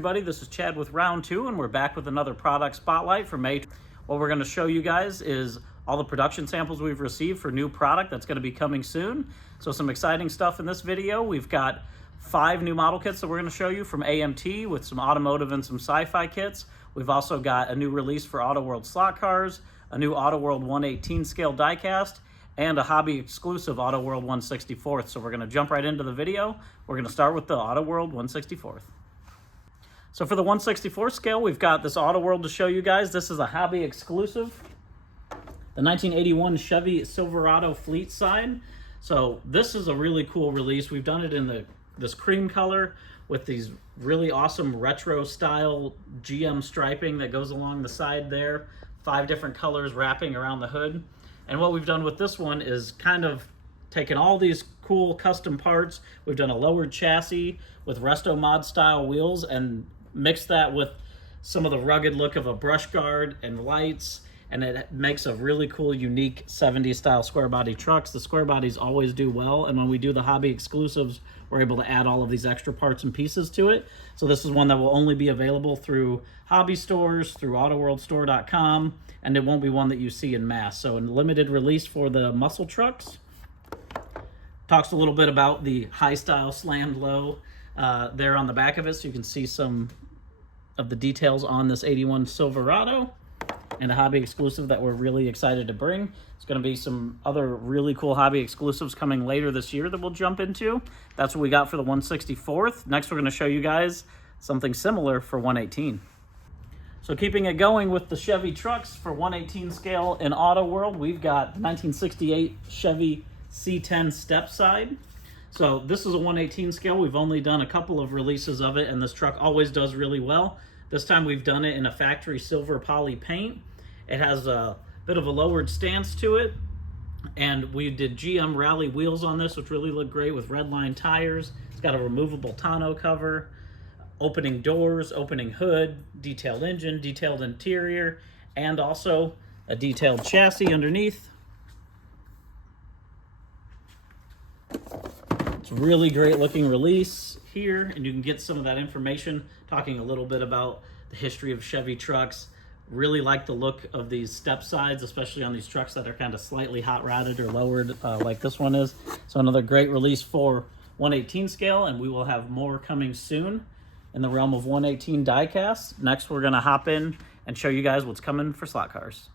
everybody, this is Chad with Round 2, and we're back with another product spotlight for May. What we're going to show you guys is all the production samples we've received for new product that's going to be coming soon. So some exciting stuff in this video. We've got 5 new model kits that we're going to show you from AMT with some automotive and some sci-fi kits. We've also got a new release for Auto World slot cars, a new Auto World 1/18 scale diecast, and a hobby exclusive Auto World 1/64. So we're going to jump right into the video. We're going to start with the Auto World 1/64. So for the 1/64 scale, we've got this Auto World to show you guys. This is a hobby exclusive, the 1981 Chevy Silverado Fleet side. So this is a really cool release. We've done it in this cream color with these really awesome retro style GM striping that goes along the side there. 5 different colors wrapping around the hood. And what we've done with this one is kind of taken all these cool custom parts. We've done a lowered chassis with Resto Mod style wheels and mixed that with some of the rugged look of a brush guard and lights, and it makes a really cool, unique 70s style square body trucks. The square bodies always do well, and when we do the hobby exclusives, we're able to add all of these extra parts and pieces to it. So this is one that will only be available through hobby stores, through autoworldstore.com, and it won't be one that you see in mass. So in limited release for the muscle trucks. Talks a little bit about the high style slammed low there on the back of it, so you can see some of the details on this 81 Silverado, and a hobby exclusive that we're really excited to bring. There's going to be some other really cool hobby exclusives coming later this year that we'll jump into. That's what we got for the 1/64. Next, we're going to show you guys something similar for 1/18. So keeping it going with the Chevy trucks for 1/18 scale in Auto World, we've got the 1968 Chevy C10 step side. So this is a 1/18 scale. We've only done a couple of releases of it, and this truck always does really well. This time we've done it in a factory silver poly paint. It has a bit of a lowered stance to it, and we did GM rally wheels on this, which really look great with redline tires. It's got a removable tonneau cover, opening doors, opening hood, detailed engine, detailed interior, and also a detailed chassis underneath. It's a really great looking release here, and you can get some of that information talking a little bit about the history of Chevy trucks. Really like the look of these step sides, especially on these trucks that are kind of slightly hot rodded or lowered like this one is. So another great release for 1/18 scale, and we will have more coming soon in the realm of 1/18 diecast. Next, we're going to hop in and show you guys what's coming for slot cars.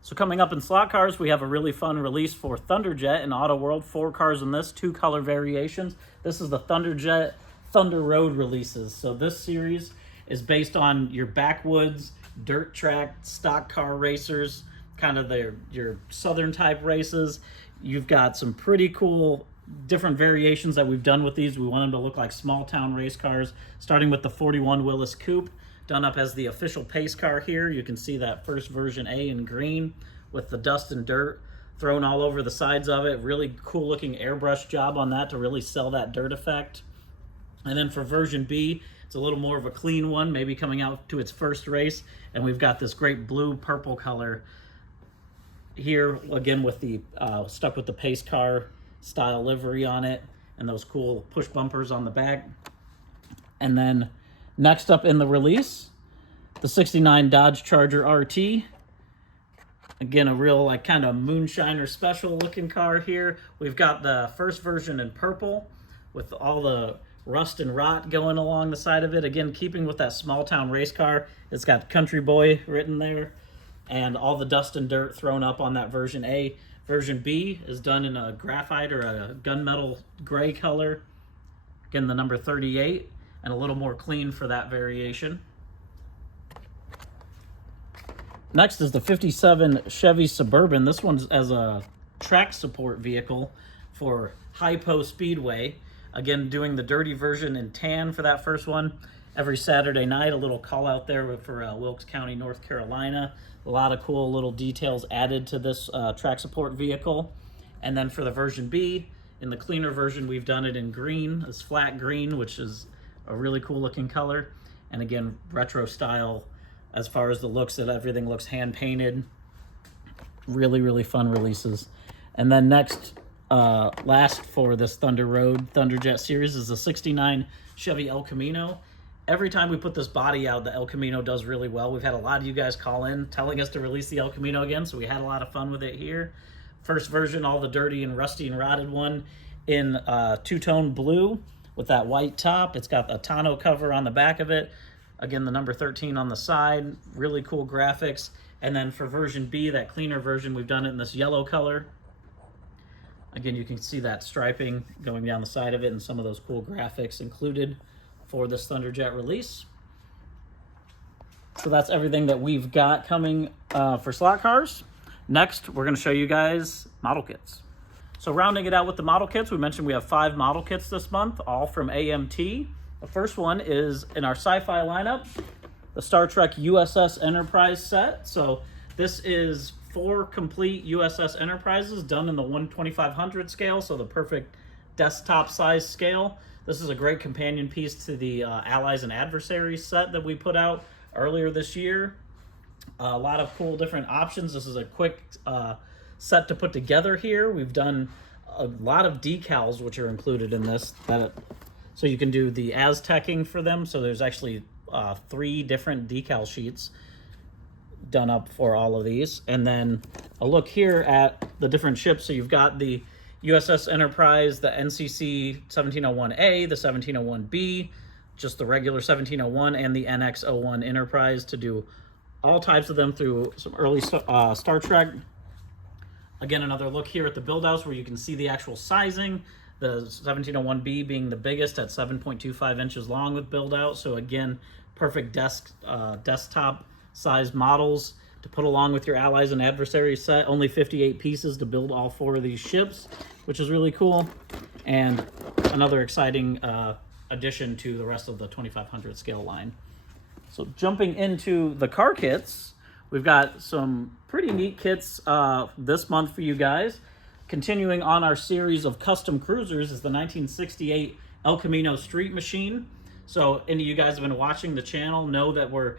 So coming up in slot cars, we have a really fun release for Thunderjet in Auto World. 4 cars in this, 2 color variations. This is the Thunderjet Thunder Road releases. So this series is based on your backwoods, dirt track, stock car racers, kind of your southern type races. You've got some pretty cool different variations that we've done with these. We want them to look like small town race cars, starting with the 41 Willis Coupe, done up as the official pace car here. You can see that first version A in green with the dust and dirt thrown all over the sides of it. Really cool looking airbrush job on that to really sell that dirt effect. And then for version B, it's a little more of a clean one, maybe coming out to its first race. And we've got this great blue purple color here, again with the stuck with the pace car style livery on it and those cool push bumpers on the back. And then next up in the release, the 69 Dodge Charger RT. Again, a real like kind of moonshiner special looking car here. We've got the first version in purple with all the rust and rot going along the side of it. Again, keeping with that small town race car. It's got Country Boy written there and all the dust and dirt thrown up on that version A. Version B is done in a graphite or a gunmetal gray color. Again, the number 38, and a little more clean for that variation. Next is the 57 Chevy Suburban. This one's as a track support vehicle for Hypo Speedway. Again, doing the dirty version in tan for that first one. Every Saturday night, a little call out there for Wilkes County, North Carolina. A lot of cool little details added to this track support vehicle. And then for the version B, in the cleaner version, we've done it in green, this flat green, which is a really cool looking color. And again, retro style as far as the looks, that everything looks hand painted. Really, really fun releases. And then next, last for this Thunderjet series is the 69 Chevy El Camino. Every time we put this body out, the El Camino does really well. We've had a lot of you guys call in telling us to release the El Camino again, so we had a lot of fun with it here. First version, all the dirty and rusty and rotted one in two-tone blue with that white top. It's got a tonneau cover on the back of it. Again, the number 13 on the side. Really cool graphics. And then for version B, that cleaner version, we've done it in this yellow color. Again, you can see that striping going down the side of it and some of those cool graphics included for this Thunderjet release. So that's everything that we've got coming for slot cars. Next, we're going to show you guys model kits. So rounding it out with the model kits, we mentioned we have 5 model kits this month, all from AMT. The first one is in our sci-fi lineup, the Star Trek USS Enterprise set. So this is 4 complete USS Enterprises done in the 1/2500 scale, so the perfect desktop size scale. This is a great companion piece to the Allies and Adversaries set that we put out earlier this year. A lot of cool different options. This is a quick set to put together here. We've done a lot of decals which are included in this. So you can do the Aztecing for them. So there's actually 3 different decal sheets done up for all of these. And then a look here at the different ships. So you've got the USS Enterprise, the NCC 1701A, the 1701B, just the regular 1701, and the NX-01 Enterprise to do all types of them through some early Star Trek. Again, another look here at the build outs where you can see the actual sizing. The 1701B being the biggest at 7.25 inches long with build out. So again, perfect desktop size models to put along with your Allies and Adversaries set. Only 58 pieces to build all 4 of these ships, which is really cool. And another exciting addition to the rest of the 2500 scale line. So jumping into the car kits, we've got some pretty neat kits this month for you guys. Continuing on our series of custom cruisers is the 1968 El Camino Street Machine. So any of you guys have been watching the channel know that we're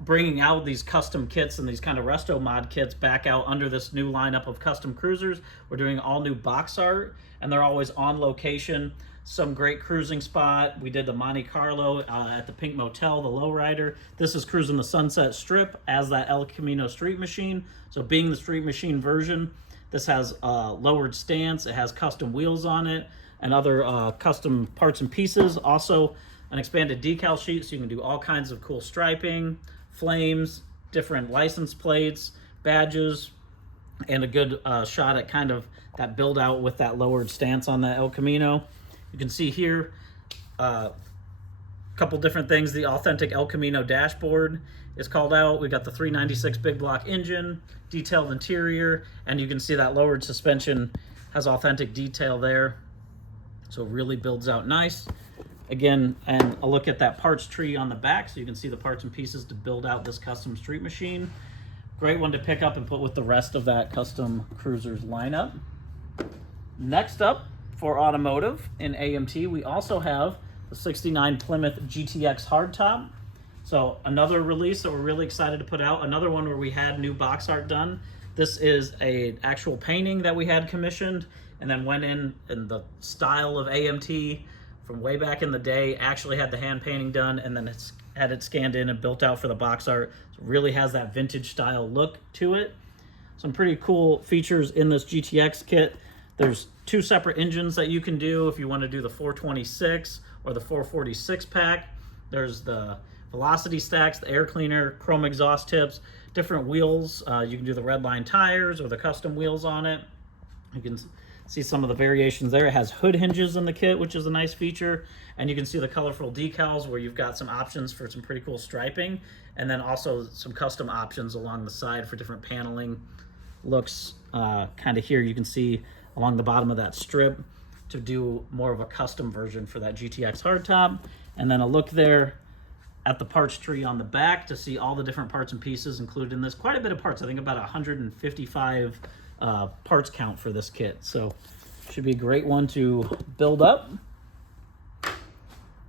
bringing out these custom kits and these kind of resto mod kits back out under this new lineup of custom cruisers. We're doing all new box art, and they're always on location. Some great cruising spot. We did the Monte Carlo at the Pink Motel, the lowrider. This is cruising the Sunset Strip as that El Camino Street Machine. So being the Street Machine version, this has a lowered stance. It has custom wheels on it and other custom parts and pieces. Also an expanded decal sheet, so you can do all kinds of cool striping, flames, different license plates, badges, and a good shot at kind of that build out with that lowered stance on that El Camino. You can see here a couple different things. The authentic El Camino dashboard is called out. We got the 396 big block engine, detailed interior, and you can see that lowered suspension has authentic detail there. So it really builds out nice. Again, and a look at that parts tree on the back so you can see the parts and pieces to build out this custom street machine. Great one to pick up and put with the rest of that custom cruisers lineup. Next up for automotive in AMT, we also have the 69 Plymouth GTX hardtop. So another release that we're really excited to put out, another one where we had new box art done. This is a actual painting that we had commissioned and then went in the style of AMT from way back in the day, actually had the hand painting done and then it's had it scanned in and built out for the box art. So it really has that vintage style look to it. Some pretty cool features in this GTX kit. There's 2 separate engines that you can do if you want to do the 426 or the 446 pack. There's the velocity stacks, the air cleaner, chrome exhaust tips, different wheels. You can do the red line tires or the custom wheels on it. You can see some of the variations there. It has hood hinges in the kit, which is a nice feature. And you can see the colorful decals where you've got some options for some pretty cool striping. And then also some custom options along the side for different paneling looks. Kind of here you can see along the bottom of that strip to do more of a custom version for that GTX hardtop. And then a look there at the parts tree on the back to see all the different parts and pieces included in this. Quite a bit of parts, I think about 155 parts count for this kit. So should be a great one to build up.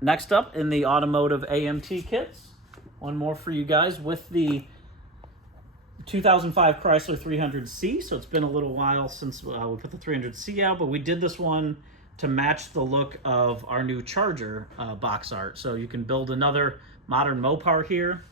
Next up in the automotive AMT kits, one more for you guys with the 2005 Chrysler 300C. So it's been a little while since we put the 300C out, but we did this one to match the look of our new Charger box art. So you can build another modern Mopar here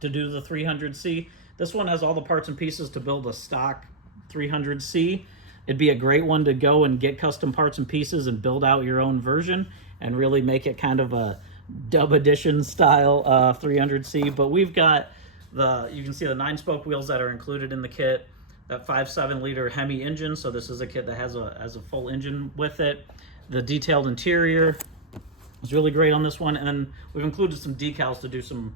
to do the 300C. This one has all the parts and pieces to build a stock 300C. It'd be a great one to go and get custom parts and pieces and build out your own version and really make it kind of a dub edition style 300C. But we've got you can see the 9-spoke wheels that are included in the kit, that 5.7 liter Hemi engine. So this is a kit that has a full engine with it. The detailed interior is really great on this one. And we've included some decals to do some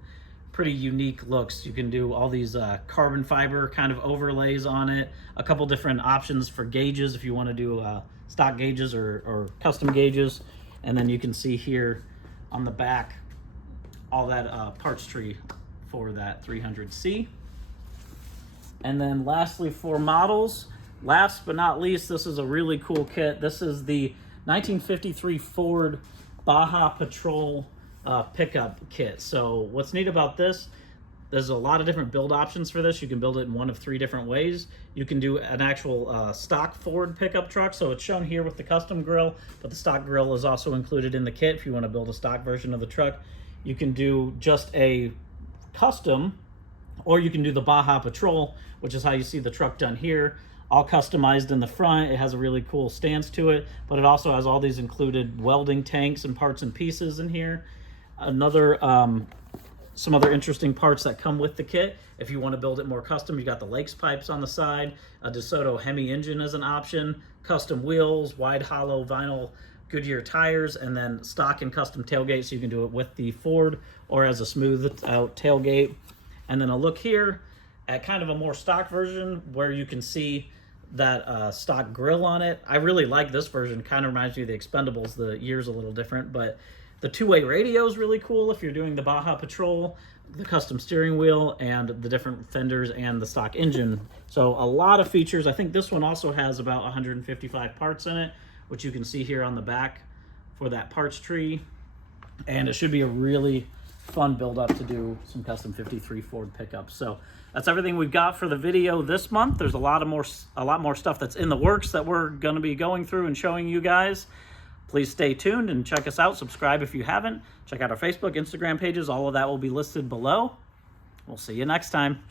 pretty unique looks. You can do all these carbon fiber kind of overlays on it, a couple different options for gauges if you want to do stock gauges or custom gauges. And then you can see here on the back all that parts tree for that 300C. And then lastly, for models, last but not least, this is a really cool kit. This is the 1953 Ford Baja Patrol pickup kit. So what's neat about this, there's a lot of different build options for this. You can build it in one of 3 different ways. You can do an actual stock Ford pickup truck. So it's shown here with the custom grille, but the stock grille is also included in the kit if you want to build a stock version of the truck. You can do just a custom, or you can do the Baja Patrol, which is how you see the truck done here, all customized in the front. It has a really cool stance to it, but it also has all these included welding tanks and parts and pieces in here. Some other interesting parts that come with the kit. If you want to build it more custom, you got the Lakes pipes on the side, a DeSoto Hemi engine as an option, custom wheels, wide hollow vinyl Goodyear tires, and then stock and custom tailgate, so you can do it with the Ford or as a smoothed out tailgate. And then a look here at kind of a more stock version where you can see that stock grill on it. I really like this version. Kind of reminds me of the Expendables. The year's a little different, but the 2-way radio is really cool if you're doing the Baja Patrol, the custom steering wheel, and the different fenders and the stock engine. So a lot of features. I think this one also has about 155 parts in it, which you can see here on the back for that parts tree. And it should be a really fun build up to do some custom 53 Ford pickups. So that's everything we've got for the video this month. There's a lot more stuff that's in the works that we're going to be going through and showing you guys. Please stay tuned and check us out. Subscribe if you haven't. Check out our Facebook, Instagram pages. All of that will be listed below. We'll see you next time.